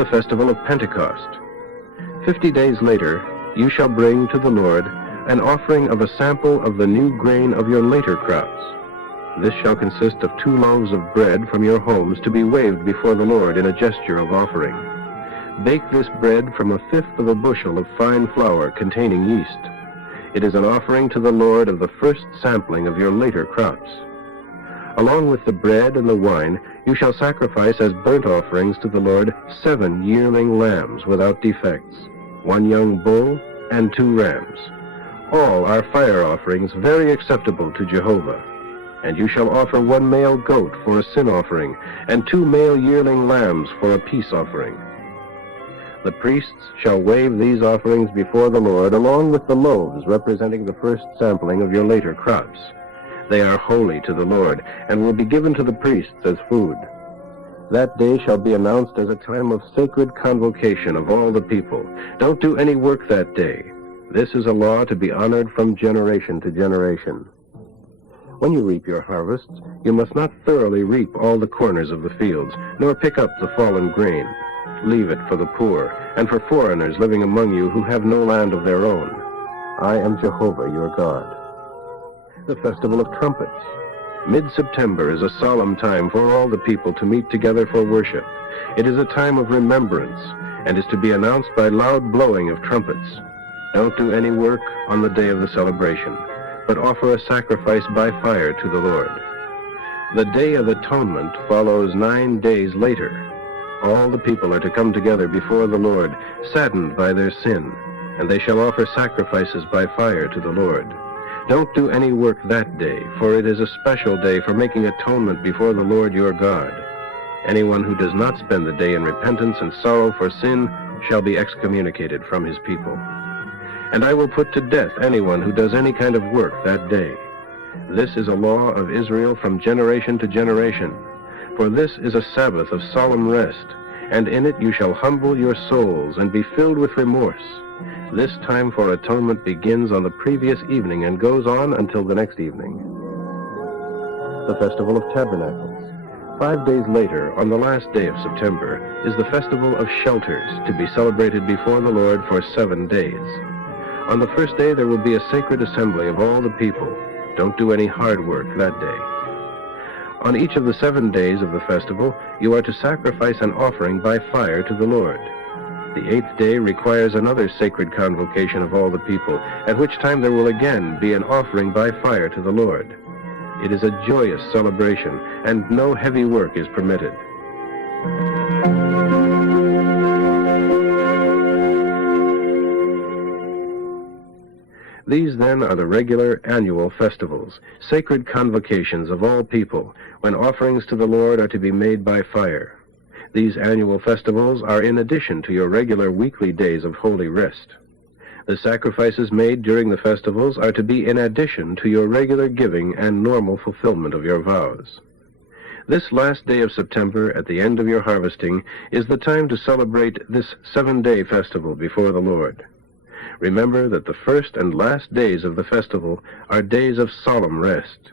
the festival of Pentecost. 50 days later, you shall bring to the Lord an offering of a sample of the new grain of your later crops. This shall consist of 2 loaves of bread from your homes to be waved before the Lord in a gesture of offering. Bake this bread from 1/5 of a bushel of fine flour containing yeast. It is an offering to the Lord of the first sampling of your later crops. Along with the bread and the wine, you shall sacrifice as burnt offerings to the Lord 7 yearling lambs without defects, 1 young bull, and 2 rams. All are fire offerings very acceptable to Jehovah. And you shall offer 1 male goat for a sin offering, and 2 male yearling lambs for a peace offering. The priests shall wave these offerings before the Lord, along with the loaves representing the first sampling of your later crops. They are holy to the Lord, and will be given to the priests as food. That day shall be announced as a time of sacred convocation of all the people. Don't do any work that day. This is a law to be honored from generation to generation. When you reap your harvests, you must not thoroughly reap all the corners of the fields, nor pick up the fallen grain. Leave it for the poor, and for foreigners living among you who have no land of their own. I am Jehovah your God. The Festival of Trumpets. Mid-September is a solemn time for all the people to meet together for worship. It is a time of remembrance, and is to be announced by loud blowing of trumpets. Don't do any work on the day of the celebration, but offer a sacrifice by fire to the Lord. The Day of Atonement follows 9 days later. All the people are to come together before the Lord, saddened by their sin, and they shall offer sacrifices by fire to the Lord. Don't do any work that day, for it is a special day for making atonement before the Lord your God. Anyone who does not spend the day in repentance and sorrow for sin shall be excommunicated from his people. And I will put to death anyone who does any kind of work that day. This is a law of Israel from generation to generation. For this is a Sabbath of solemn rest, and in it you shall humble your souls and be filled with remorse. This time for atonement begins on the previous evening and goes on until the next evening. The Festival of Tabernacles. 5 days later, on the last day of September, is the Festival of Shelters, to be celebrated before the Lord for 7 days. On the first day there will be a sacred assembly of all the people. Don't do any hard work that day. On each of the 7 days of the festival, you are to sacrifice an offering by fire to the Lord. The 8th day requires another sacred convocation of all the people, at which time there will again be an offering by fire to the Lord. It is a joyous celebration, and no heavy work is permitted. These, then, are the regular annual festivals, sacred convocations of all people, when offerings to the Lord are to be made by fire. These annual festivals are in addition to your regular weekly days of holy rest. The sacrifices made during the festivals are to be in addition to your regular giving and normal fulfillment of your vows. This last day of September, at the end of your harvesting, is the time to celebrate this 7-day festival before the Lord. Remember that the first and last days of the festival are days of solemn rest.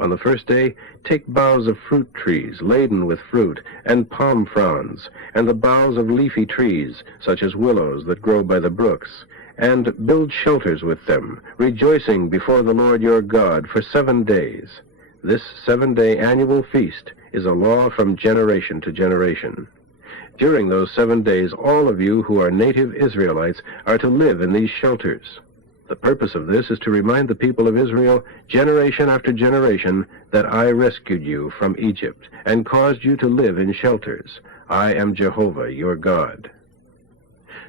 On the first day, take boughs of fruit trees laden with fruit, and palm fronds, and the boughs of leafy trees, such as willows that grow by the brooks, and build shelters with them, rejoicing before the Lord your God for 7 days. This 7-day annual feast is a law from generation to generation. During those 7 days, all of you who are native Israelites are to live in these shelters. The purpose of this is to remind the people of Israel, generation after generation, that I rescued you from Egypt and caused you to live in shelters. I am Jehovah, your God.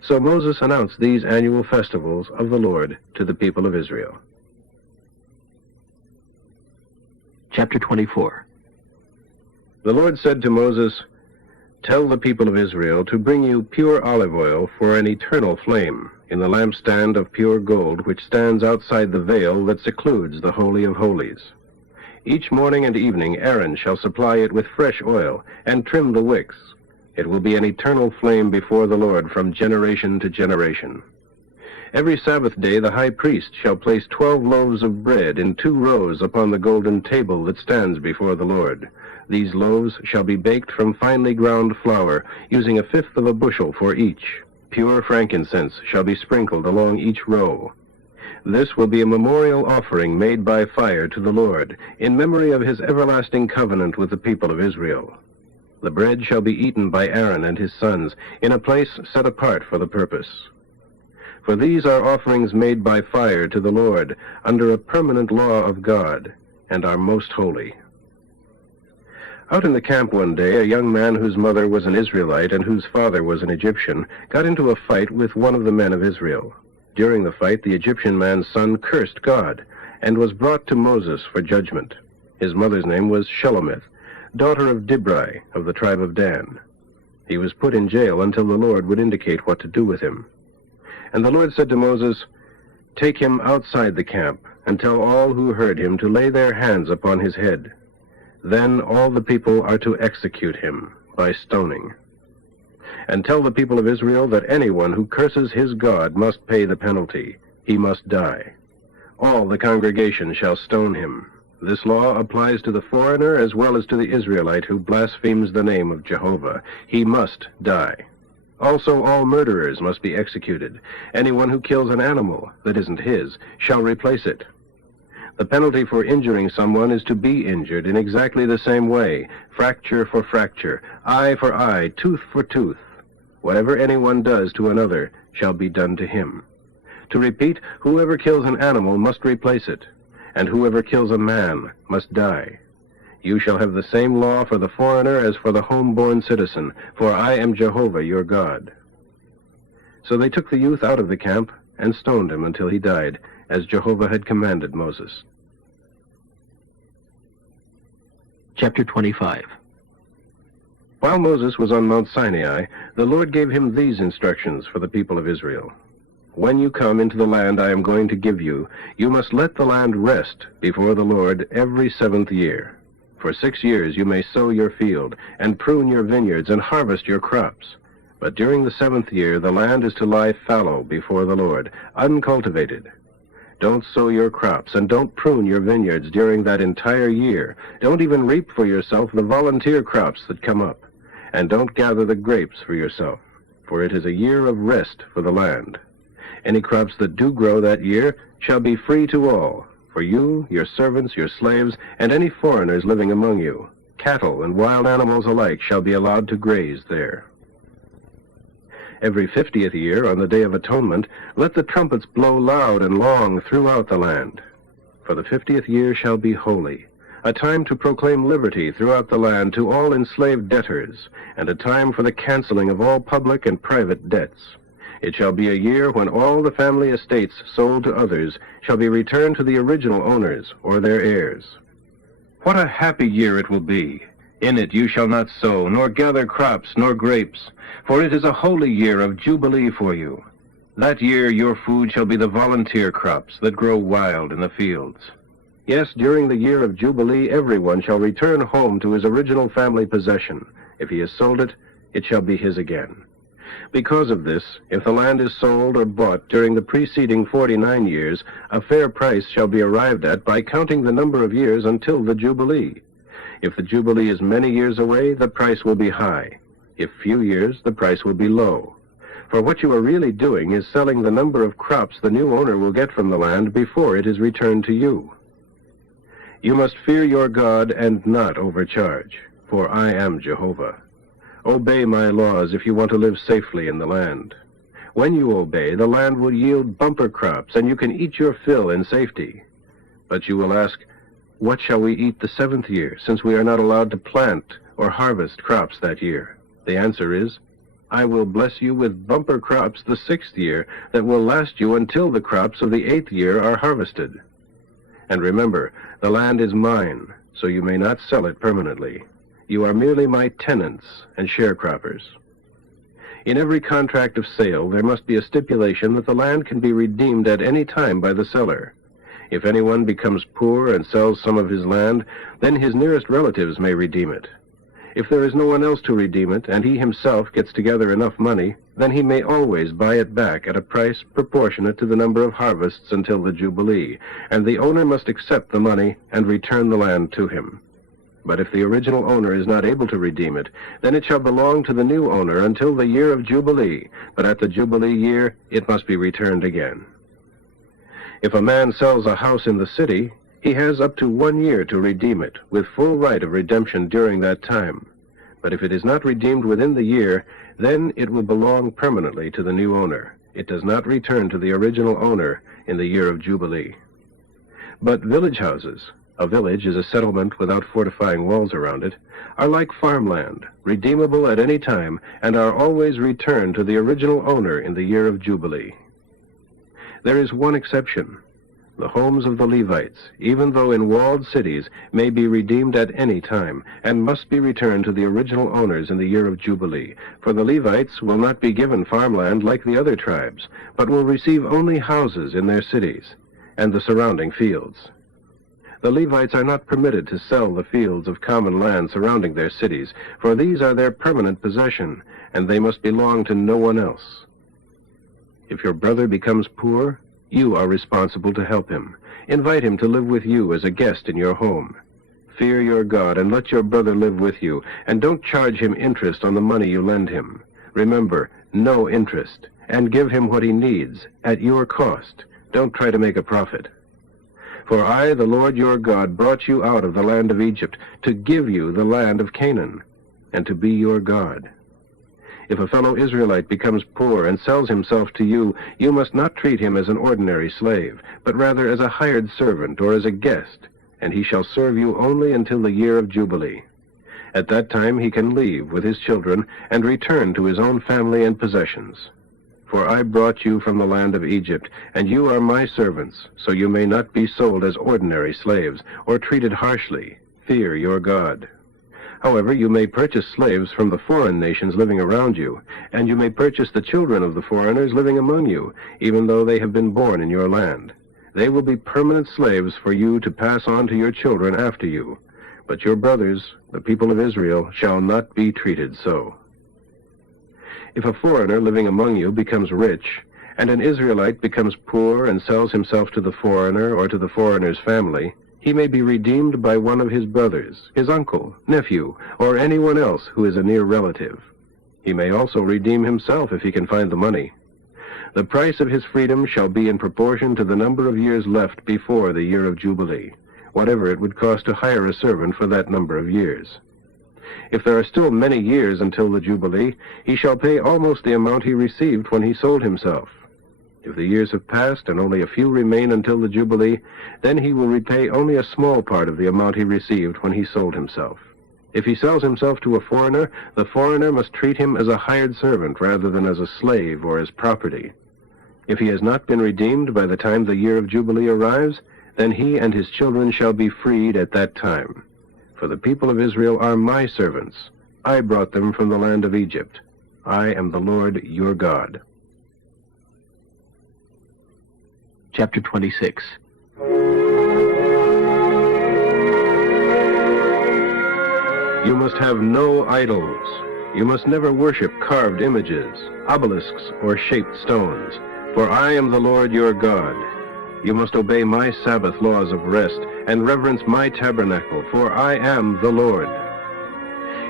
So Moses announced these annual festivals of the Lord to the people of Israel. Chapter 24. The Lord said to Moses, "Tell the people of Israel to bring you pure olive oil for an eternal flame in the lampstand of pure gold which stands outside the veil that secludes the Holy of Holies. Each morning and evening Aaron shall supply it with fresh oil and trim the wicks. It will be an eternal flame before the Lord from generation to generation. Every Sabbath day the high priest shall place 12 loaves of bread in 2 rows upon the golden table that stands before the Lord. These loaves shall be baked from finely ground flour, using 1/5 of a bushel for each. Pure frankincense shall be sprinkled along each row. This will be a memorial offering made by fire to the Lord, in memory of his everlasting covenant with the people of Israel. The bread shall be eaten by Aaron and his sons, in a place set apart for the purpose. For these are offerings made by fire to the Lord, under a permanent law of God, and are most holy. Out in the camp one day, a young man whose mother was an Israelite and whose father was an Egyptian got into a fight with one of the men of Israel. During the fight, the Egyptian man's son cursed God and was brought to Moses for judgment. His mother's name was Shelomith, daughter of Dibri of the tribe of Dan. He was put in jail until the Lord would indicate what to do with him. And the Lord said to Moses, "Take him outside the camp and tell all who heard him to lay their hands upon his head. Then all the people are to execute him by stoning. And tell the people of Israel that anyone who curses his God must pay the penalty. He must die. All the congregation shall stone him. This law applies to the foreigner as well as to the Israelite who blasphemes the name of Jehovah. He must die. Also all murderers must be executed. Anyone who kills an animal that isn't his shall replace it. The penalty for injuring someone is to be injured in exactly the same way, fracture for fracture, eye for eye, tooth for tooth. Whatever anyone does to another shall be done to him. To repeat, whoever kills an animal must replace it, and whoever kills a man must die. You shall have the same law for the foreigner as for the home-born citizen, for I am Jehovah your God." So they took the youth out of the camp and stoned him until he died, as Jehovah had commanded Moses. Chapter 25. While Moses was on Mount Sinai, the Lord gave him these instructions for the people of Israel. "When you come into the land I am going to give you, you must let the land rest before the Lord every 7th year. For 6 years you may sow your field, and prune your vineyards, and harvest your crops. But during the 7th year the land is to lie fallow before the Lord, uncultivated. Don't sow your crops, and don't prune your vineyards during that entire year. Don't even reap for yourself the volunteer crops that come up. And don't gather the grapes for yourself, for it is a year of rest for the land. Any crops that do grow that year shall be free to all, for you, your servants, your slaves, and any foreigners living among you. Cattle and wild animals alike shall be allowed to graze there. Every 50th year, on the Day of Atonement, let the trumpets blow loud and long throughout the land. For the 50th year shall be holy, a time to proclaim liberty throughout the land to all enslaved debtors, and a time for the canceling of all public and private debts. It shall be a year when all the family estates sold to others shall be returned to the original owners or their heirs. What a happy year it will be! In it you shall not sow, nor gather crops, nor grapes, for it is a holy year of jubilee for you. That year your food shall be the volunteer crops that grow wild in the fields. Yes, during the year of jubilee everyone shall return home to his original family possession. If he has sold it, it shall be his again. Because of this, if the land is sold or bought during the preceding 49 years, a fair price shall be arrived at by counting the number of years until the jubilee. If the jubilee is many years away, the price will be high. If few years, the price will be low. For what you are really doing is selling the number of crops the new owner will get from the land before it is returned to you. You must fear your God and not overcharge, for I am Jehovah. Obey my laws if you want to live safely in the land. When you obey, the land will yield bumper crops, and you can eat your fill in safety. But you will ask, what shall we eat the 7th year, since we are not allowed to plant or harvest crops that year? The answer is, I will bless you with bumper crops the 6th year that will last you until the crops of the 8th year are harvested. And remember, the land is mine, so you may not sell it permanently. You are merely my tenants and sharecroppers. In every contract of sale, there must be a stipulation that the land can be redeemed at any time by the seller. If anyone becomes poor and sells some of his land, then his nearest relatives may redeem it. If there is no one else to redeem it, and he himself gets together enough money, then he may always buy it back at a price proportionate to the number of harvests until the Jubilee, and the owner must accept the money and return the land to him. But if the original owner is not able to redeem it, then it shall belong to the new owner until the year of Jubilee, but at the Jubilee year it must be returned again. If a man sells a house in the city, he has up to 1 year to redeem it, with full right of redemption during that time. But if it is not redeemed within the year, then it will belong permanently to the new owner. It does not return to the original owner in the year of Jubilee. But village houses, a village is a settlement without fortifying walls around it, are like farmland, redeemable at any time, and are always returned to the original owner in the year of Jubilee. There is one exception. The homes of the Levites, even though in walled cities, may be redeemed at any time, and must be returned to the original owners in the year of Jubilee. For the Levites will not be given farmland like the other tribes, but will receive only houses in their cities, and the surrounding fields. The Levites are not permitted to sell the fields of common land surrounding their cities, for these are their permanent possession, and they must belong to no one else. If your brother becomes poor, you are responsible to help him. Invite him to live with you as a guest in your home. Fear your God and let your brother live with you, and don't charge him interest on the money you lend him. Remember, no interest, and give him what he needs, at your cost. Don't try to make a profit. For I, the Lord your God, brought you out of the land of Egypt, to give you the land of Canaan, and to be your God. If a fellow Israelite becomes poor and sells himself to you, you must not treat him as an ordinary slave, but rather as a hired servant or as a guest, and he shall serve you only until the year of Jubilee. At that time he can leave with his children and return to his own family and possessions. For I brought you from the land of Egypt, and you are my servants, so you may not be sold as ordinary slaves, or treated harshly. Fear your God. However, you may purchase slaves from the foreign nations living around you, and you may purchase the children of the foreigners living among you, even though they have been born in your land. They will be permanent slaves for you to pass on to your children after you. But your brothers, the people of Israel, shall not be treated so. If a foreigner living among you becomes rich, and an Israelite becomes poor and sells himself to the foreigner or to the foreigner's family, he may be redeemed by one of his brothers, his uncle, nephew, or anyone else who is a near relative. He may also redeem himself if he can find the money. The price of his freedom shall be in proportion to the number of years left before the year of Jubilee, whatever it would cost to hire a servant for that number of years. If there are still many years until the Jubilee, he shall pay almost the amount he received when he sold himself. If the years have passed and only a few remain until the Jubilee, then he will repay only a small part of the amount he received when he sold himself. If he sells himself to a foreigner, the foreigner must treat him as a hired servant rather than as a slave or as property. If he has not been redeemed by the time the year of Jubilee arrives, then he and his children shall be freed at that time. For the people of Israel are my servants. I brought them from the land of Egypt. I am the Lord your God. Chapter 26. You must have no idols. You must never worship carved images, obelisks, or shaped stones. For I am the Lord your God. You must obey my Sabbath laws of rest and reverence my tabernacle, for I am the Lord.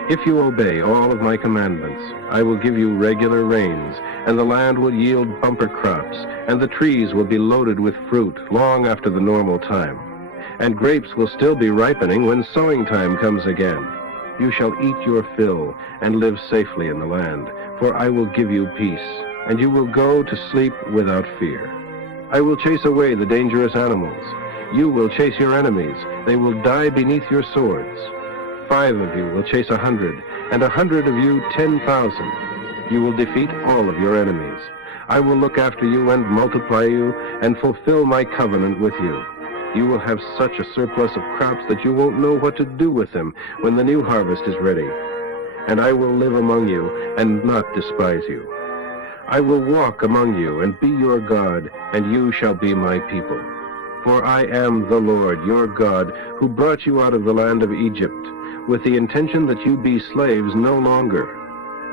If you obey all of my commandments, I will give you regular rains, and the land will yield bumper crops, and the trees will be loaded with fruit long after the normal time. And grapes will still be ripening when sowing time comes again. You shall eat your fill and live safely in the land, for I will give you peace, and you will go to sleep without fear. I will chase away the dangerous animals. You will chase your enemies. They will die beneath your swords. 5 of you will chase 100, and 100 of you 10,000. You will defeat all of your enemies. I will look after you and multiply you, and fulfill my covenant with you. You will have such a surplus of crops that you won't know what to do with them when the new harvest is ready. And I will live among you and not despise you. I will walk among you and be your God, and you shall be my people. For I am the Lord your God, who brought you out of the land of Egypt. with the intention that you be slaves no longer.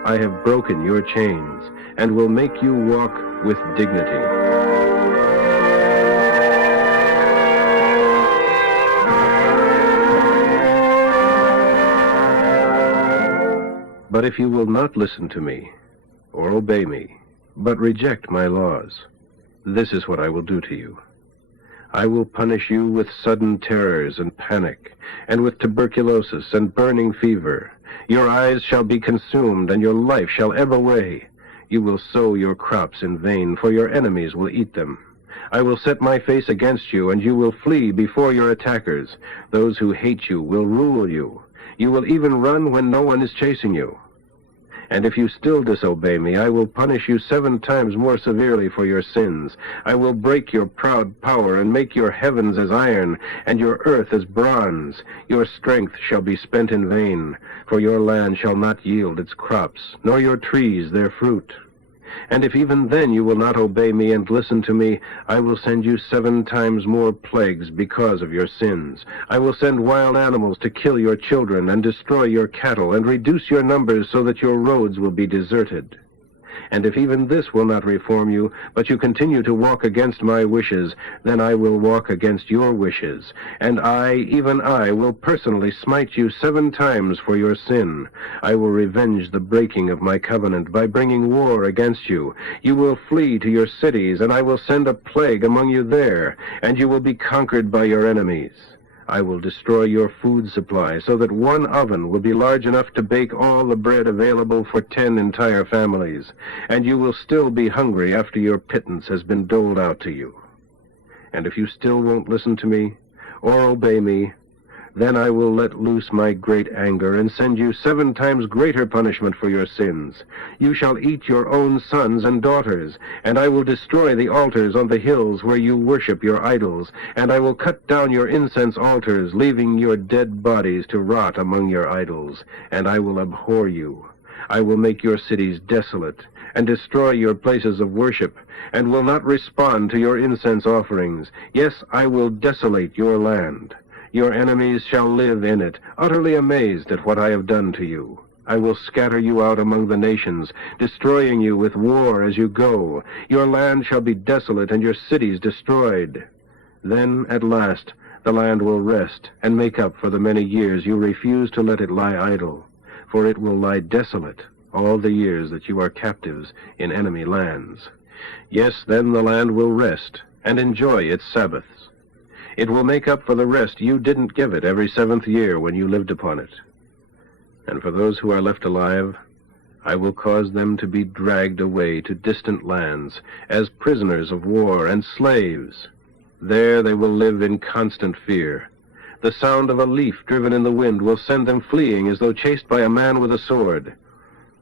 I have broken your chains, and will make you walk with dignity. But if you will not listen to me, or obey me, but reject my laws, this is what I will do to you. I will punish you with sudden terrors and panic, and with tuberculosis and burning fever. Your eyes shall be consumed, and your life shall ebb away. You will sow your crops in vain, for your enemies will eat them. I will set my face against you, and you will flee before your attackers. Those who hate you will rule you. You will even run when no one is chasing you. And if you still disobey me, I will punish you 7 times more severely for your sins. I will break your proud power and make your heavens as iron and your earth as bronze. Your strength shall be spent in vain, for your land shall not yield its crops, nor your trees their fruit. And if even then you will not obey me and listen to me, I will send you 7 times more plagues because of your sins. I will send wild animals to kill your children and destroy your cattle and reduce your numbers so that your roads will be deserted. And if even this will not reform you, but you continue to walk against my wishes, then I will walk against your wishes, and I, even I, will personally smite you 7 times for your sin. I will revenge the breaking of my covenant by bringing war against you. You will flee to your cities, and I will send a plague among you there, and you will be conquered by your enemies. I will destroy your food supply so that 1 oven will be large enough to bake all the bread available for 10 entire families, and you will still be hungry after your pittance has been doled out to you. And if you still won't listen to me or obey me, then I will let loose my great anger and send you 7 times greater punishment for your sins. You shall eat your own sons and daughters, and I will destroy the altars on the hills where you worship your idols, and I will cut down your incense altars, leaving your dead bodies to rot among your idols, and I will abhor you. I will make your cities desolate, and destroy your places of worship, and will not respond to your incense offerings. Yes, I will desolate your land. Your enemies shall live in it, utterly amazed at what I have done to you. I will scatter you out among the nations, destroying you with war as you go. Your land shall be desolate and your cities destroyed. Then, at last, the land will rest and make up for the many years you refuse to let it lie idle, for it will lie desolate all the years that you are captives in enemy lands. Yes, then the land will rest and enjoy its Sabbaths. It will make up for the rest you didn't give it every 7th year when you lived upon it. And for those who are left alive, I will cause them to be dragged away to distant lands as prisoners of war and slaves. There they will live in constant fear. The sound of a leaf driven in the wind will send them fleeing as though chased by a man with a sword.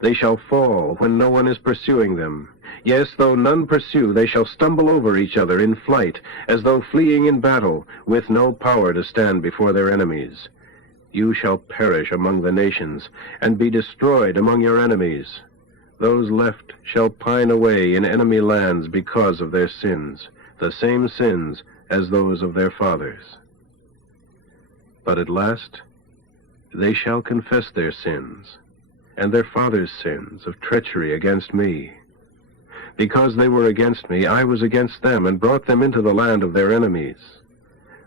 They shall fall when no one is pursuing them. Yes, though none pursue, they shall stumble over each other in flight, as though fleeing in battle, with no power to stand before their enemies. You shall perish among the nations, and be destroyed among your enemies. Those left shall pine away in enemy lands because of their sins, the same sins as those of their fathers. But at last they shall confess their sins, and their fathers' sins of treachery against me. Because they were against me, I was against them, and brought them into the land of their enemies.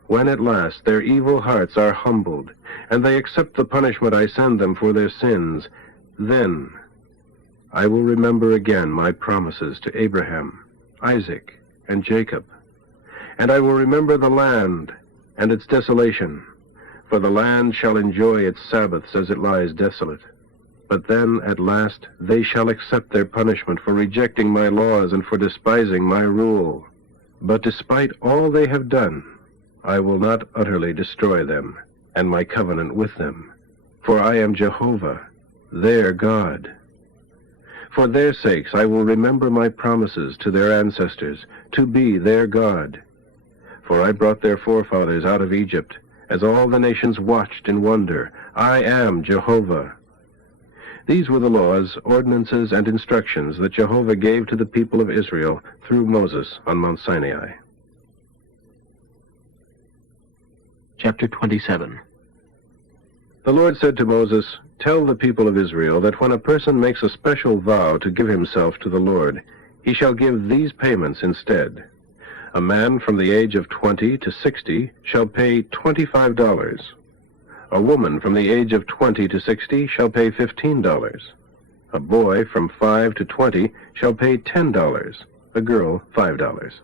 When at last their evil hearts are humbled, and they accept the punishment I send them for their sins, then I will remember again my promises to Abraham, Isaac, and Jacob. And I will remember the land and its desolation, for the land shall enjoy its Sabbaths as it lies desolate. But then, at last, they shall accept their punishment for rejecting my laws and for despising my rule. But despite all they have done, I will not utterly destroy them and my covenant with them, for I am Jehovah, their God. For their sakes I will remember my promises to their ancestors, to be their God. For I brought their forefathers out of Egypt, as all the nations watched in wonder. I am Jehovah. These were the laws, ordinances, and instructions that Jehovah gave to the people of Israel through Moses on Mount Sinai. Chapter 27. The Lord said to Moses, "Tell the people of Israel that when a person makes a special vow to give himself to the Lord, he shall give these payments instead. A man from the age of 20 to 60 shall pay $25. A woman from the age of 20 to 60 shall pay $15. A boy from 5 to 20 shall pay $10. A girl, $5.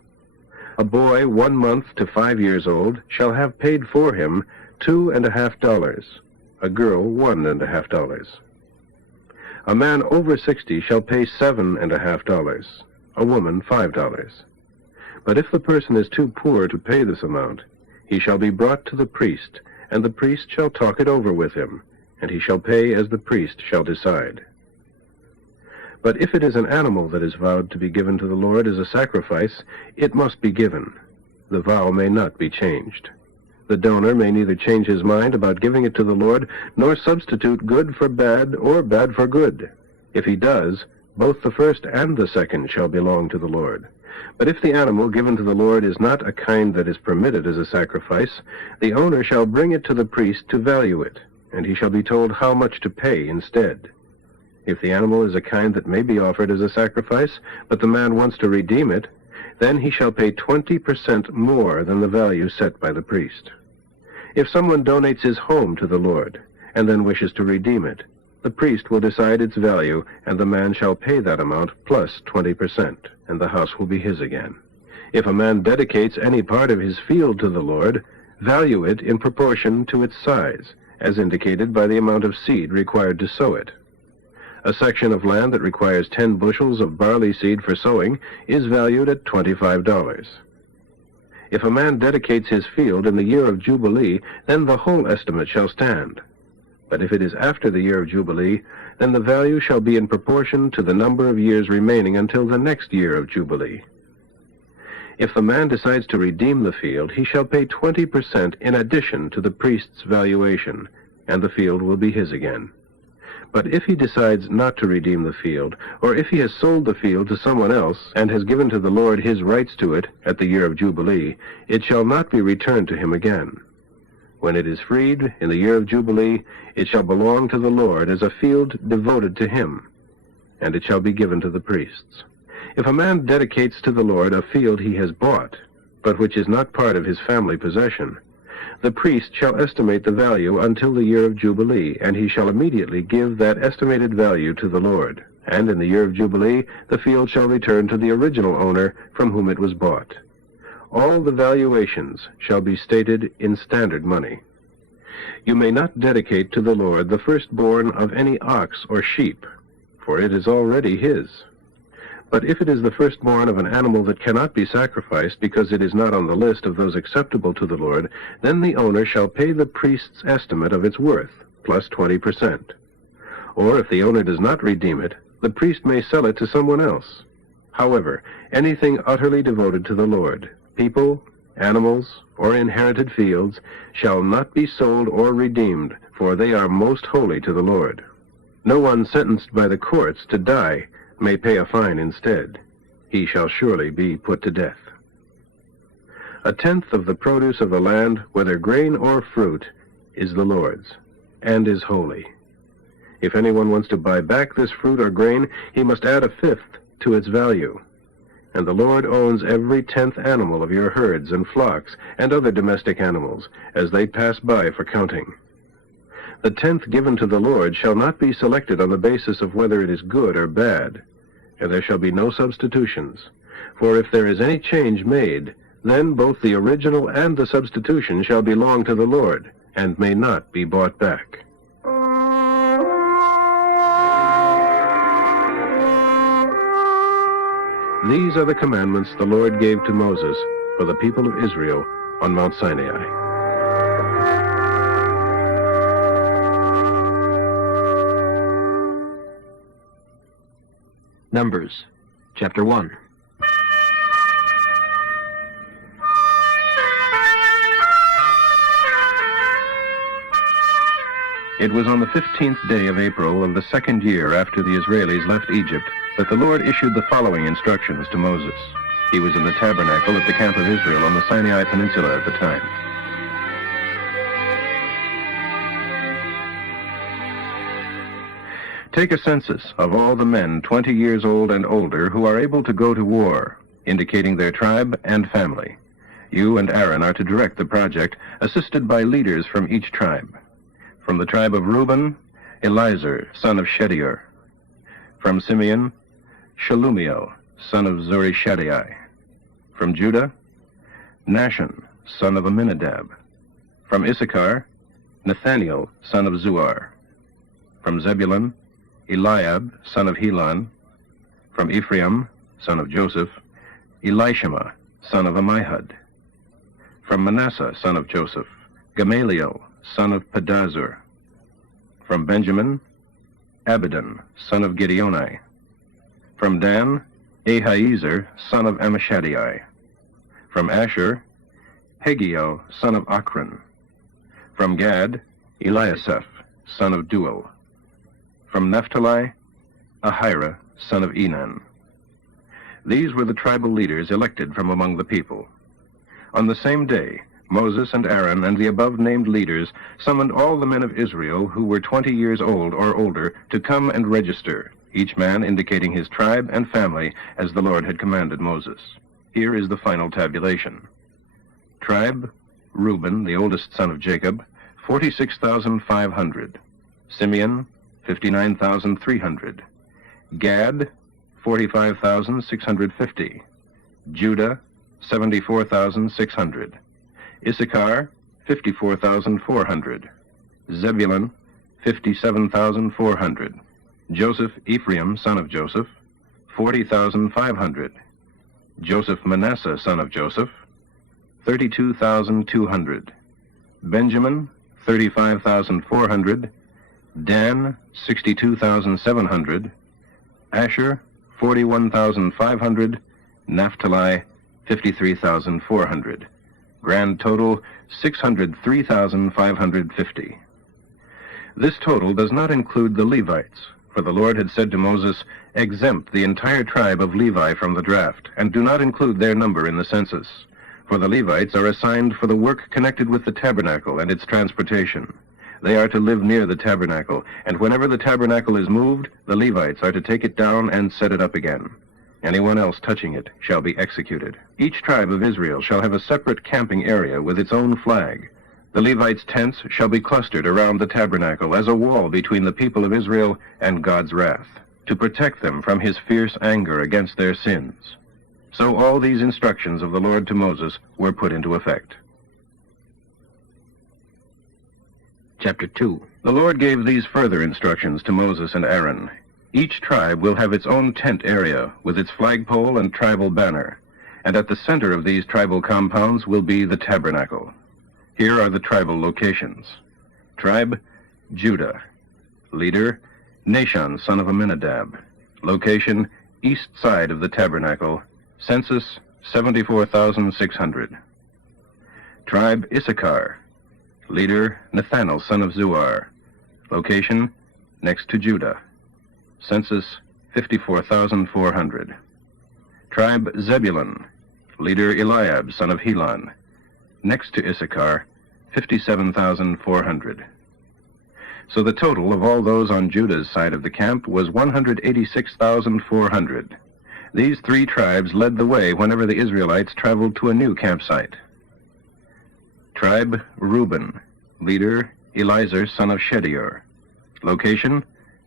A boy 1 month to 5 years old shall have paid for him $2.50. A girl, $1.50. A man over 60 shall pay $7.50. A woman, $5. But if the person is too poor to pay this amount, he shall be brought to the priest, and the priest shall talk it over with him, and he shall pay as the priest shall decide. But if it is an animal that is vowed to be given to the Lord as a sacrifice, it must be given. The vow may not be changed. The donor may neither change his mind about giving it to the Lord, nor substitute good for bad or bad for good. If he does, both the first and the second shall belong to the Lord. But if the animal given to the Lord is not a kind that is permitted as a sacrifice, the owner shall bring it to the priest to value it, and he shall be told how much to pay instead. If the animal is a kind that may be offered as a sacrifice, but the man wants to redeem it, then he shall pay 20% more than the value set by the priest. If someone donates his home to the Lord, and then wishes to redeem it, the priest will decide its value, and the man shall pay that amount plus 20%, and the house will be his again. If a man dedicates any part of his field to the Lord, value it in proportion to its size, as indicated by the amount of seed required to sow it. A section of land that requires 10 bushels of barley seed for sowing is valued at $25. If a man dedicates his field in the year of Jubilee, then the whole estimate shall stand. But if it is after the year of Jubilee, then the value shall be in proportion to the number of years remaining until the next year of Jubilee. If the man decides to redeem the field, he shall pay 20% in addition to the priest's valuation, and the field will be his again. But if he decides not to redeem the field, or if he has sold the field to someone else and has given to the Lord his rights to it at the year of Jubilee, it shall not be returned to him again. When it is freed in the year of Jubilee, it shall belong to the Lord as a field devoted to him, and it shall be given to the priests. If a man dedicates to the Lord a field he has bought, but which is not part of his family possession, the priest shall estimate the value until the year of Jubilee, and he shall immediately give that estimated value to the Lord. And in the year of Jubilee, the field shall return to the original owner from whom it was bought. All the valuations shall be stated in standard money. You may not dedicate to the Lord the firstborn of any ox or sheep, for it is already his. But if it is the firstborn of an animal that cannot be sacrificed because it is not on the list of those acceptable to the Lord, then the owner shall pay the priest's estimate of its worth, plus 20%. Or if the owner does not redeem it, the priest may sell it to someone else. However, anything utterly devoted to the Lord, people, animals, or inherited fields, shall not be sold or redeemed, for they are most holy to the Lord. No one sentenced by the courts to die may pay a fine instead. He shall surely be put to death. 1/10 of the produce of the land, whether grain or fruit, is the Lord's, and is holy. If anyone wants to buy back this fruit or grain, he must add 1/5 to its value. And the Lord owns every 10th animal of your herds and flocks and other domestic animals, as they pass by for counting. The 10th given to the Lord shall not be selected on the basis of whether it is good or bad, and there shall be no substitutions. For if there is any change made, then both the original and the substitution shall belong to the Lord, and may not be bought back. These are the commandments the Lord gave to Moses for the people of Israel on Mount Sinai. Numbers, chapter 1. It was on the 15th day of April of the 2nd year after the Israelis left Egypt that the Lord issued the following instructions to Moses. He was in the tabernacle at the camp of Israel on the Sinai Peninsula at the time. Take a census of all the men 20 years old and older who are able to go to war, indicating their tribe and family. You and Aaron are to direct the project, assisted by leaders from each tribe. From the tribe of Reuben, Eliezer, son of Shedeur. From Simeon, Shelumiel, son of Zurishaddai. From Judah, Nashon, son of Amminadab. From Issachar, Nathaniel, son of Zuar. From Zebulun, Eliab, son of Helon. From Ephraim, son of Joseph, Elishama, son of Ammihud. From Manasseh, son of Joseph, Gamaliel, son of Pedazur. From Benjamin, Abidan, son of Gideoni. From Dan, Ahiezer, son of Ammishaddai. From Asher, Hegiel, son of Achran. From Gad, Eliasaph, son of Duel. From Naphtali, Ahira, son of Enan. These were the tribal leaders elected from among the people. On the same day, Moses and Aaron and the above-named leaders summoned all the men of Israel who were 20 years old or older to come and register, each man indicating his tribe and family as the Lord had commanded Moses. Here is the final tabulation. Tribe, Reuben, the oldest son of Jacob, 46,500. Simeon, 59,300. Gad, 45,650. Judah, 74,600. Issachar, 54,400. Zebulun, 57,400. Joseph Ephraim, son of Joseph, 40,500. Joseph Manasseh, son of Joseph, 32,200. Benjamin, 35,400. Dan, 62,700. Asher, 41,500. Naphtali, 53,400. Grand total, 603,550. This total does not include the Levites, for the Lord had said to Moses, "Exempt the entire tribe of Levi from the draft, and do not include their number in the census, for the Levites are assigned for the work connected with the tabernacle and its transportation. They are to live near the tabernacle, and whenever the tabernacle is moved, the Levites are to take it down and set it up again. Anyone else touching it shall be executed. Each tribe of Israel shall have a separate camping area with its own flag. The Levites' tents shall be clustered around the tabernacle as a wall between the people of Israel and God's wrath, to protect them from his fierce anger against their sins." So all these instructions of the Lord to Moses were put into effect. Chapter 2. The Lord gave these further instructions to Moses and Aaron. Each tribe will have its own tent area with its flagpole and tribal banner, and at the center of these tribal compounds will be the tabernacle. Here are the tribal locations. Tribe, Judah. Leader, Nashon, son of Amminadab. Location, east side of the tabernacle. Census, 74,600. Tribe, Issachar. Leader, Nathaniel, son of Zuar. Location, next to Judah. Census, 54,400. Tribe, Zebulun. Leader, Eliab, son of Helon. Next to Issachar, 57,400. So the total of all those on Judah's side of the camp was 186,400. These three tribes led the way whenever the Israelites traveled to a new campsite. Tribe, Reuben. Leader, Eliezer, son of Shedeur. Location,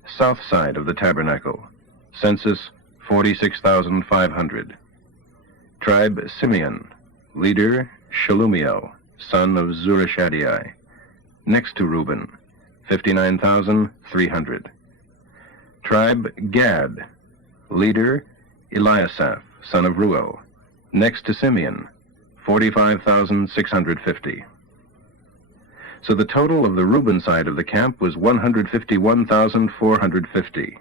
south side of the tabernacle. Census, 46,500. Tribe, Simeon. Leader, Shelumiel, son of Zurishaddai. Next to Reuben, 59,300. Tribe, Gad. Leader, Eliasaph, son of Reuel. Next to Simeon, 45,650. So the total of the Reuben side of the camp was 151,450.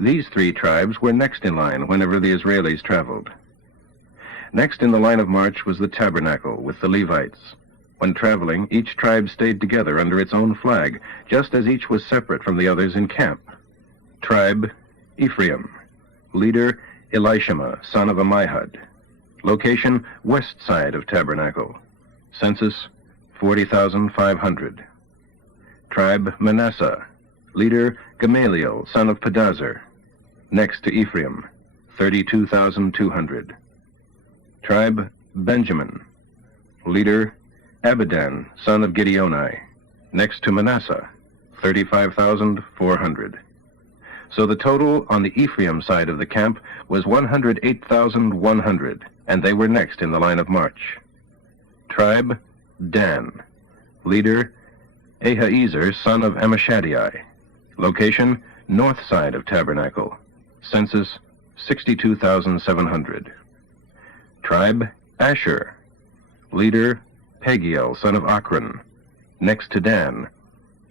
These three tribes were next in line whenever the Israelis traveled. Next in the line of march was the tabernacle with the Levites. When traveling, each tribe stayed together under its own flag, just as each was separate from the others in camp. Tribe, Ephraim. Leader, Elishama, son of Ammihud. Location, west side of tabernacle. Census, 40,500. Tribe, Manasseh. Leader Gamaliel, son of Pedazur. Next to Ephraim, 32,200. Tribe Benjamin. Leader Abidan, son of Gideoni. Next to Manasseh, 35,400. So the total on the Ephraim side of the camp was 108,100, and they were next in the line of march. Tribe Dan. Leader Ahiezer, son of Ammishaddai. Location, north side of Tabernacle. Census, 62,700. Tribe Asher. Leader Pagiel, son of Akron. Next to Dan,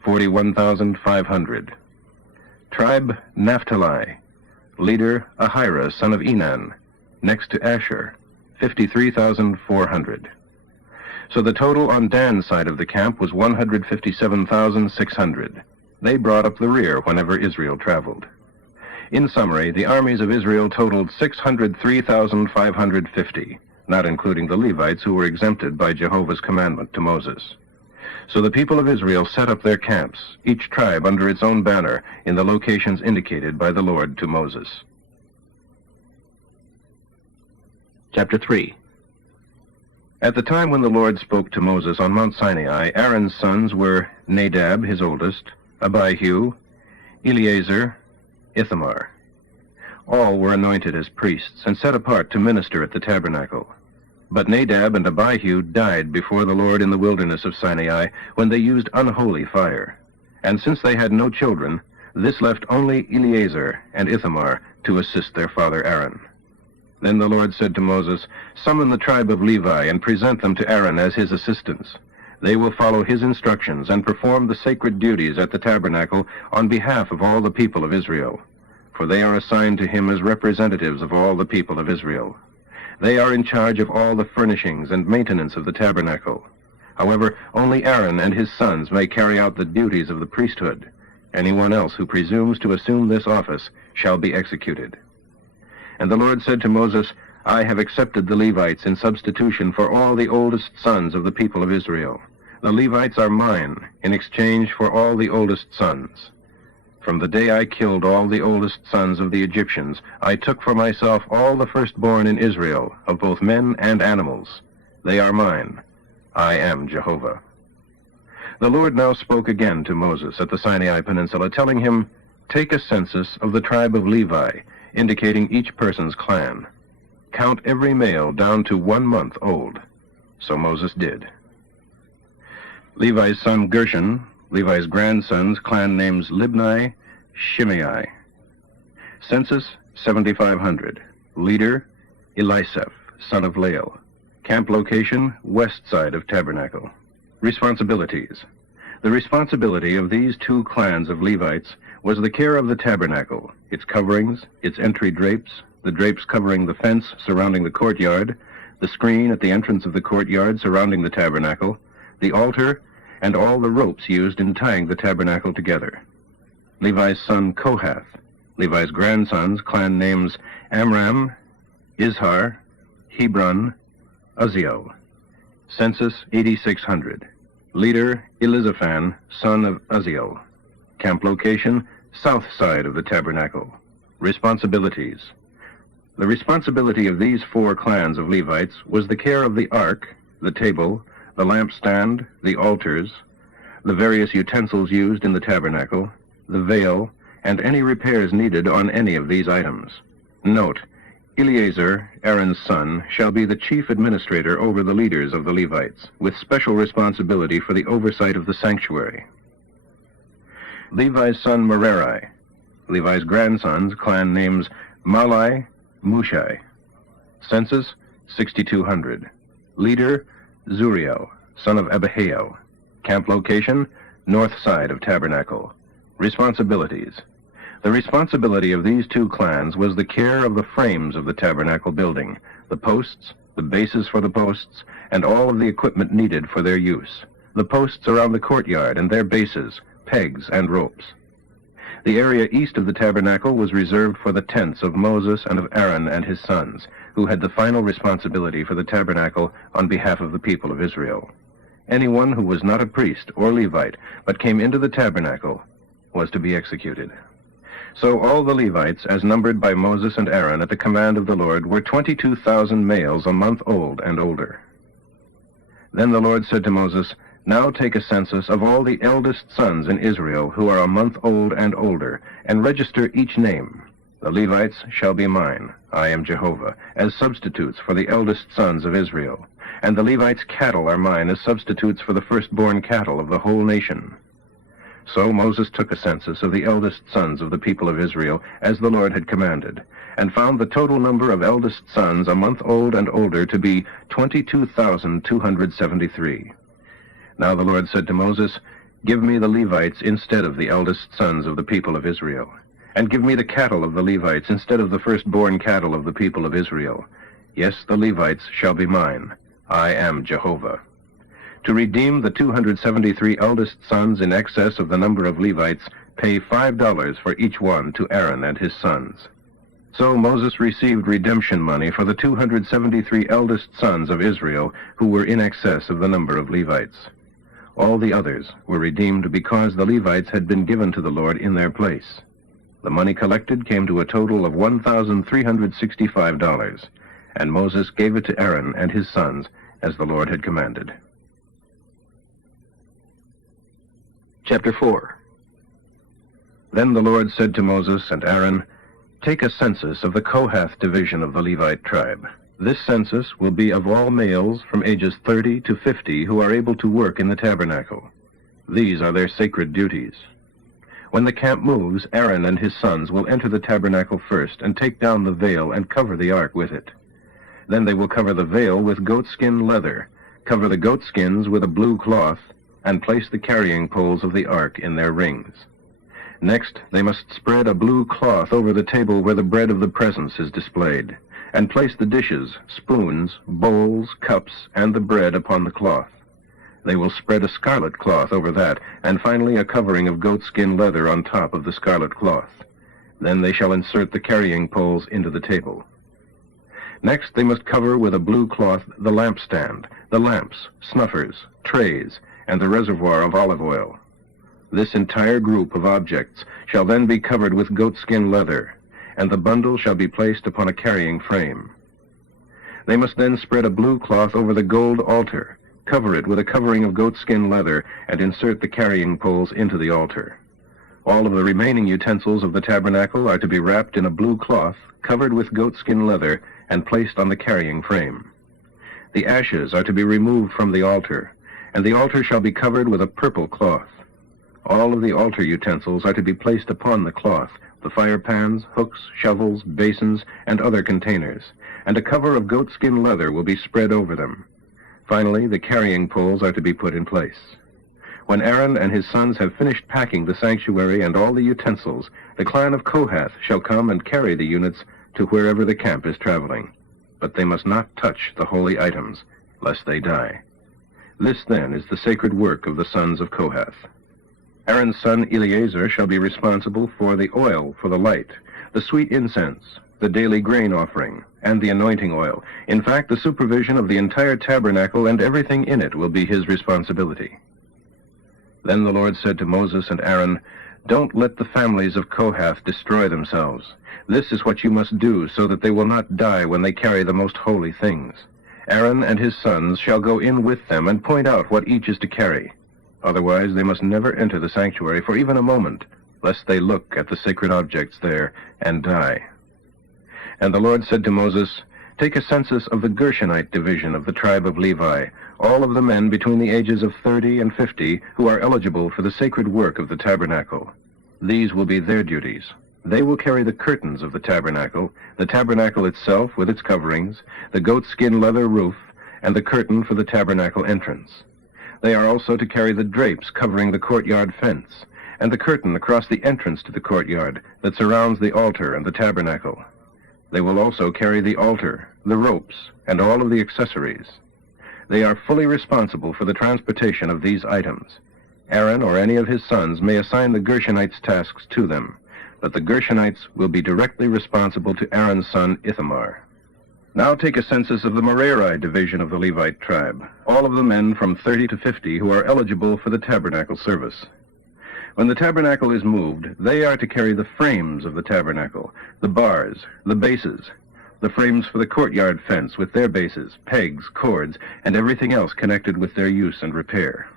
41,500. Tribe Naphtali. Leader Ahira, son of Enan. Next to Asher, 53,400. So the total on Dan's side of the camp was 157,600. They brought up the rear whenever Israel traveled. In summary, the armies of Israel totaled 603,550, not including the Levites who were exempted by Jehovah's commandment to Moses. So the people of Israel set up their camps, each tribe under its own banner, in the locations indicated by the Lord to Moses. Chapter 3. At the time when the Lord spoke to Moses on Mount Sinai, Aaron's sons were Nadab, his oldest, Abihu, Eleazar, Ithamar. All were anointed as priests and set apart to minister at the tabernacle. But Nadab and Abihu died before the Lord in the wilderness of Sinai when they used unholy fire. And since they had no children, this left only Eleazar and Ithamar to assist their father Aaron. Then the Lord said to Moses, "Summon the tribe of Levi and present them to Aaron as his assistants. They will follow his instructions and perform the sacred duties at the tabernacle on behalf of all the people of Israel, for they are assigned to him as representatives of all the people of Israel. They are in charge of all the furnishings and maintenance of the tabernacle. However, only Aaron and his sons may carry out the duties of the priesthood. Anyone else who presumes to assume this office shall be executed." And the Lord said to Moses, "I have accepted the Levites in substitution for all the oldest sons of the people of Israel. The Levites are mine in exchange for all the oldest sons. From the day I killed all the oldest sons of the Egyptians, I took for myself all the firstborn in Israel, of both men and animals. They are mine. I am Jehovah." The Lord now spoke again to Moses at the Sinai Peninsula, telling him, "Take a census of the tribe of Levi, indicating each person's clan. Count every male down to 1 month old." So Moses did. Levi's son Gershon, Levi's grandsons, clan names Libni, Shimei. Census 7,500. Leader Elisaph, son of Lael. Camp location west side of Tabernacle. Responsibilities. The responsibility of these 2 clans of Levites was the care of the tabernacle, its coverings, its entry drapes, the drapes covering the fence surrounding the courtyard, the screen at the entrance of the courtyard surrounding the tabernacle, the altar, and all the ropes used in tying the tabernacle together. Levi's son Kohath, Levi's grandsons, clan names Amram, Izhar, Hebron, Uzziel. Census 8,600. Leader Elizaphan, son of Uzziel. Camp location south side of the tabernacle. Responsibilities. The responsibility of these 4 clans of Levites was the care of the ark, the table, the lampstand, the altars, the various utensils used in the tabernacle, the veil, and any repairs needed on any of these items. Note, Eleazar, Aaron's son, shall be the chief administrator over the leaders of the Levites, with special responsibility for the oversight of the sanctuary. Levi's son Merari. Levi's grandsons, clan names Malai, Mushai. Census 6,200. Leader Zuriel, son of Abihail. Camp location north side of Tabernacle. Responsibilities. The responsibility of these 2 clans was the care of the frames of the tabernacle building, the posts, the bases for the posts, and all of the equipment needed for their use, the posts around the courtyard and their bases, pegs, and ropes. The area east of the tabernacle was reserved for the tents of Moses and of Aaron and his sons, who had the final responsibility for the tabernacle on behalf of the people of Israel. Anyone who was not a priest or Levite, but came into the tabernacle, was to be executed. So all the Levites, as numbered by Moses and Aaron at the command of the Lord, were 22,000 males a month old and older. Then the Lord said to Moses, "Now take a census of all the eldest sons in Israel who are a month old and older, and register each name. The Levites shall be mine, I am Jehovah, as substitutes for the eldest sons of Israel. And the Levites' cattle are mine as substitutes for the firstborn cattle of the whole nation." So Moses took a census of the eldest sons of the people of Israel, as the Lord had commanded, and found the total number of eldest sons a month old and older to be 22,273. Now the Lord said to Moses, "Give me the Levites instead of the eldest sons of the people of Israel, and give me the cattle of the Levites instead of the firstborn cattle of the people of Israel. Yes, the Levites shall be mine. I am Jehovah. To redeem the 273 eldest sons in excess of the number of Levites, pay $5 for each one to Aaron and his sons." So Moses received redemption money for the 273 eldest sons of Israel who were in excess of the number of Levites. All the others were redeemed because the Levites had been given to the Lord in their place. The money collected came to a total of $1,365, and Moses gave it to Aaron and his sons as the Lord had commanded. Chapter 4. Then the Lord said to Moses and Aaron, "Take a census of the Kohath division of the Levite tribe. This census will be of all males from ages 30 to 50 who are able to work in the tabernacle. These are their sacred duties. When the camp moves, Aaron and his sons will enter the tabernacle first and take down the veil and cover the ark with it. Then they will cover the veil with goatskin leather, cover the goatskins with a blue cloth, and place the carrying poles of the ark in their rings. Next, they must spread a blue cloth over the table where the bread of the presence is displayed, and place the dishes, spoons, bowls, cups, and the bread upon the cloth. They will spread a scarlet cloth over that, and finally a covering of goatskin leather on top of the scarlet cloth. Then they shall insert the carrying poles into the table. Next, they must cover with a blue cloth the lampstand, the lamps, snuffers, trays, and the reservoir of olive oil. This entire group of objects shall then be covered with goatskin leather, and the bundle shall be placed upon a carrying frame. They must then spread a blue cloth over the gold altar, cover it with a covering of goatskin leather, and insert the carrying poles into the altar. All of the remaining utensils of the tabernacle are to be wrapped in a blue cloth, covered with goatskin leather, and placed on the carrying frame. The ashes are to be removed from the altar, and the altar shall be covered with a purple cloth. All of the altar utensils are to be placed upon the cloth, the fire pans, hooks, shovels, basins, and other containers, and a cover of goatskin leather will be spread over them. Finally, the carrying poles are to be put in place. When Aaron and his sons have finished packing the sanctuary and all the utensils, the clan of Kohath shall come and carry the units to wherever the camp is traveling. But they must not touch the holy items, lest they die. This, then, is the sacred work of the sons of Kohath. Aaron's son Eleazar shall be responsible for the oil for the light, the sweet incense, the daily grain offering, and the anointing oil. In fact, the supervision of the entire tabernacle and everything in it will be his responsibility. Then the Lord said to Moses and Aaron, "Don't let the families of Kohath destroy themselves. This is what you must do, so that they will not die when they carry the most holy things. Aaron and his sons shall go in with them and point out what each is to carry. Otherwise they must never enter the sanctuary for even a moment, lest they look at the sacred objects there and die." And the Lord said to Moses, "Take a census of the Gershonite division of the tribe of Levi, all of the men between the ages of 30 and 50 who are eligible for the sacred work of the tabernacle. These will be their duties. They will carry the curtains of the tabernacle itself with its coverings, the goatskin leather roof, and the curtain for the tabernacle entrance. They are also to carry the drapes covering the courtyard fence, and the curtain across the entrance to the courtyard that surrounds the altar and the tabernacle. They will also carry the altar, the ropes, and all of the accessories. They are fully responsible for the transportation of these items. Aaron or any of his sons may assign the Gershonites tasks to them, but the Gershonites will be directly responsible to Aaron's son Ithamar. Now take a census of the Merari division of the Levite tribe, all of the men from 30 to 50 who are eligible for the tabernacle service. When the tabernacle is moved, they are to carry the frames of the tabernacle, the bars, the bases, the frames for the courtyard fence with their bases, pegs, cords, and everything else connected with their use and repair.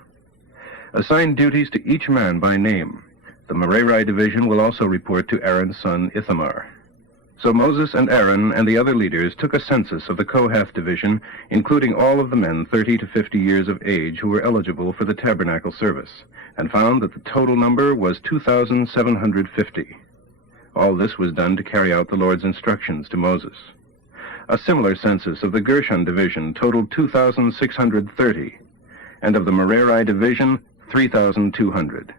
Assign duties to each man by name. The Merari division will also report to Aaron's son Ithamar. So Moses and Aaron and the other leaders took a census of the Kohath division, including all of the men 30 to 50 years of age who were eligible for the tabernacle service, and found that the total number was 2,750. All this was done to carry out the Lord's instructions to Moses. A similar census of the Gershon division totaled 2,630, and of the Merari division, 3,200.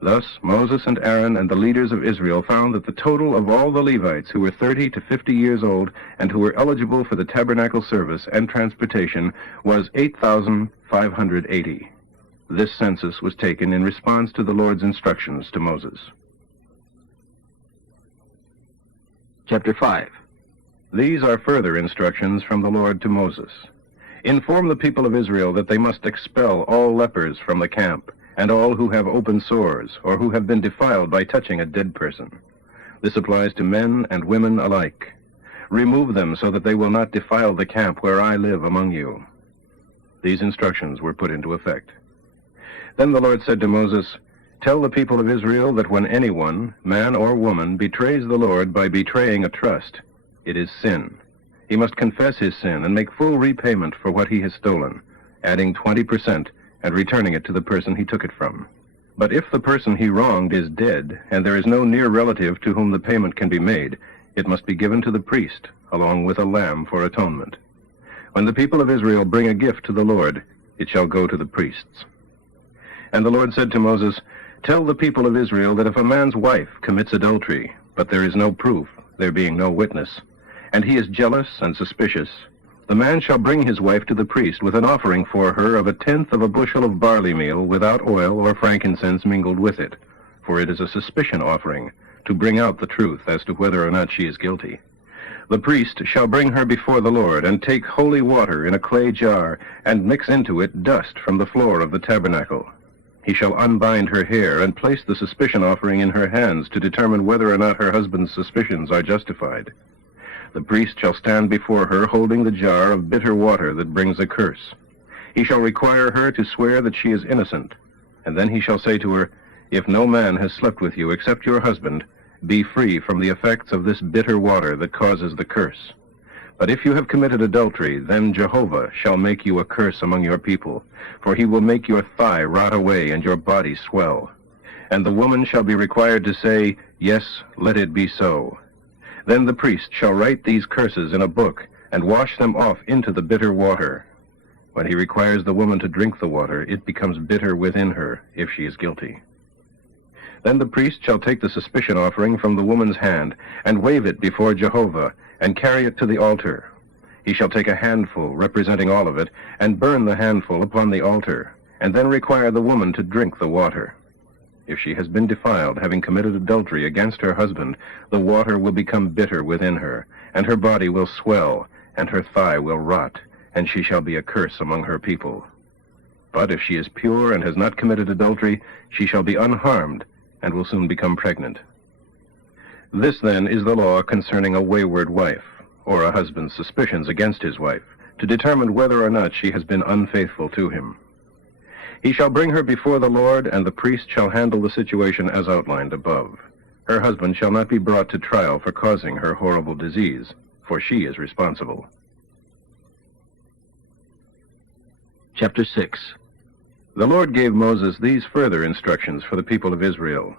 Thus, Moses and Aaron and the leaders of Israel found that the total of all the Levites who were 30 to 50 years old and who were eligible for the tabernacle service and transportation was 8,580. This census was taken in response to the Lord's instructions to Moses. Chapter 5. These are further instructions from the Lord to Moses. Inform the people of Israel that they must expel all lepers from the camp, and all who have open sores, or who have been defiled by touching a dead person. This applies to men and women alike. Remove them so that they will not defile the camp where I live among you. These instructions were put into effect. Then the Lord said to Moses, Tell the people of Israel that when anyone, man or woman, betrays the Lord by betraying a trust, it is sin. He must confess his sin and make full repayment for what he has stolen, adding 20%, and returning it to the person he took it from. But if the person he wronged is dead, and there is no near relative to whom the payment can be made, it must be given to the priest, along with a lamb for atonement. When the people of Israel bring a gift to the Lord, it shall go to the priests. And the Lord said to Moses, Tell the people of Israel that if a man's wife commits adultery, but there is no proof, there being no witness, and he is jealous and suspicious, the man shall bring his wife to the priest with an offering for her of 1/10 of a bushel of barley meal without oil or frankincense mingled with it, for it is a suspicion offering, to bring out the truth as to whether or not she is guilty. The priest shall bring her before the Lord, and take holy water in a clay jar, and mix into it dust from the floor of the tabernacle. He shall unbind her hair, and place the suspicion offering in her hands to determine whether or not her husband's suspicions are justified. The priest shall stand before her holding the jar of bitter water that brings a curse. He shall require her to swear that she is innocent, and then he shall say to her, If no man has slept with you except your husband, be free from the effects of this bitter water that causes the curse. But if you have committed adultery, then Jehovah shall make you a curse among your people, for he will make your thigh rot away and your body swell. And the woman shall be required to say, Yes, let it be so. Then the priest shall write these curses in a book, and wash them off into the bitter water. When he requires the woman to drink the water, it becomes bitter within her, if she is guilty. Then the priest shall take the suspicion offering from the woman's hand, and wave it before Jehovah, and carry it to the altar. He shall take a handful, representing all of it, and burn the handful upon the altar, and then require the woman to drink the water. If she has been defiled, having committed adultery against her husband, the water will become bitter within her, and her body will swell, and her thigh will rot, and she shall be a curse among her people. But if she is pure and has not committed adultery, she shall be unharmed, and will soon become pregnant. This, then, is the law concerning a wayward wife, or a husband's suspicions against his wife, to determine whether or not she has been unfaithful to him. He shall bring her before the Lord, and the priest shall handle the situation as outlined above. Her husband shall not be brought to trial for causing her horrible disease, for she is responsible. Chapter 6. The Lord gave Moses these further instructions for the people of Israel.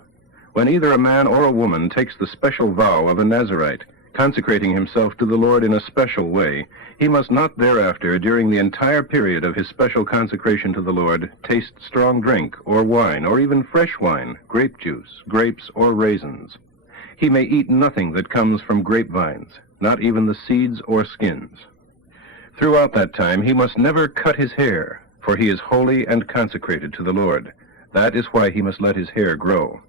When either a man or a woman takes the special vow of a Nazirite, consecrating himself to the Lord in a special way, he must not thereafter, during the entire period of his special consecration to the Lord, taste strong drink, or wine, or even fresh wine, grape juice, grapes, or raisins. He may eat nothing that comes from grapevines, not even the seeds or skins. Throughout that time he must never cut his hair, for he is holy and consecrated to the Lord. That is why he must let his hair grow.